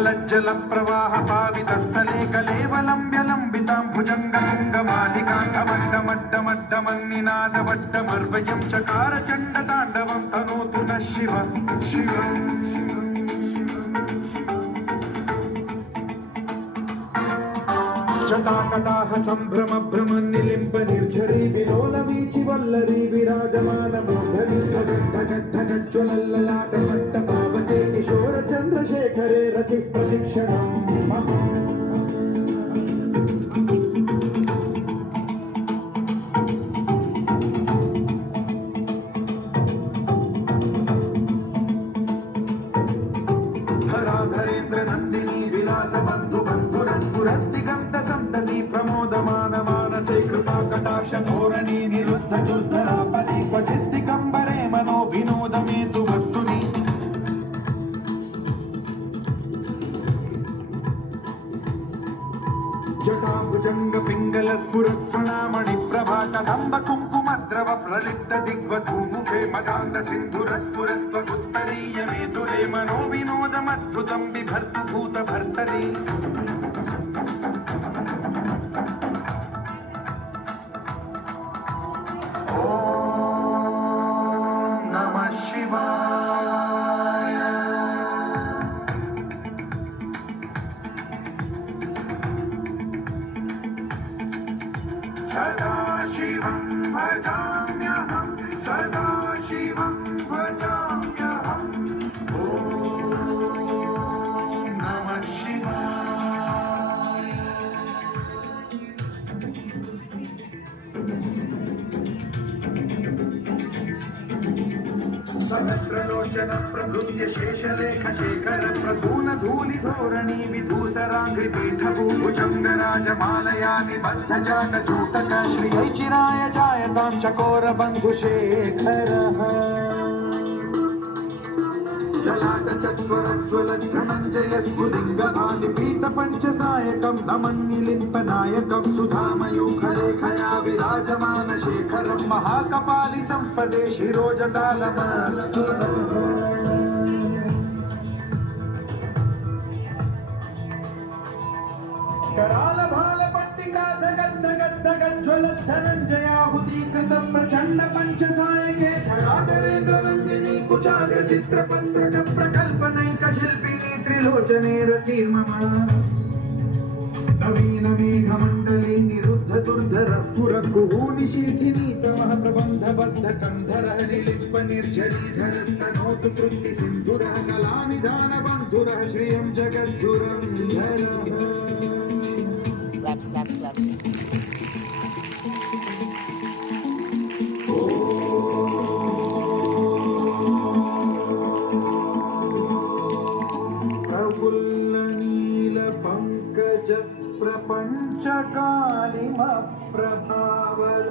लज्जल प्रवाह पावितस्थले कलेवलम्ब्यलम्बितां भुजङ्गतुङ्गमालिकान्तमड्डमड्डमड्डमन्निनादवड्डमर्वयं चकार चण्डताण्डवं तनोतु नः शिव शिव जटाकटाह सम्भ्रम भ्रम निलिम्ब निर्झरी विलोल वीचि वल्लरी विराजमान मोहरी धगज्ज्वलल्ललाट मट्ट पावते किशोर चन्द्रशेखरे रति प्रदीक्षणम् धराधरेन्द्र नन्दिनी विलास बन्धु बन्धुरन्धुरन्दिगन्त सन्तति प्रमोदमान मानसे कृपा कटाक्ष धोरणी निरुद्ध दुर्धरापदि क्वचिद्दिगम्बरे मनो विनोदमेतु वस्तुनि जटाभुजंग पिंगल स्फुरत्फणामणि प्रभा कदम्ब कुङ्कुमद्रव प्रलिप्त दिग्वधूमुखे मदान्त सिन्धुरस्फुरस्फुरत्वगुत्तरीय मेतुरे मनो विनोदमद्भुतं बिभर्तु भूतभर्तरि ॐ नमः शिवाय सदाशिवं भजाम्यहं सदाशिवं भजाम्यहम् ॐ नमः शिवाय सहस्रलोचन प्रभृत्य शेषलेख शेखर प्रसून धूलि धोरणी विधूसराङ्घ्रिपीठभूभुजङ्गराजमालया निबद्ध जाटचूटक श्रियैचिराय जायतां चकोर बन्धुशेखरः जलाट चत्वरस्वलग्नमञ्जय स्फुलिङ्गभानिपीत पञ्चसायकं नमन्निलिम्पनायकं सुधामयूखलेखया विराजमान शेखरं महाकपालि सम्पदे शिरोजटालमस्तु कराल भाल पट्टिका धगज्ज्वलद्धनञ्जयाहुतीकृत प्रचण्ड पञ्चसायके धराधरेन्द्र नन्दिनी कुचाग्र चित्रपत्रक प्रकल्पनैक शिल्पिनी त्रिलोचने रतिर्मम नवीन मेघमण्डली निरुद्ध दुर्धर स्फुर कुहूनिशीथिनी तमः प्रबन्धबद्ध कन्धरः निलिम्प निर्झरीधर स्तनोतु तृप्ति सिन्धुरः कलानिधान बन्धुरः श्रियं जगद्धुरन्धरः Claps, claps, claps. प्रफुल्ल नील पंकज प्रपंच कालिम प्रभावर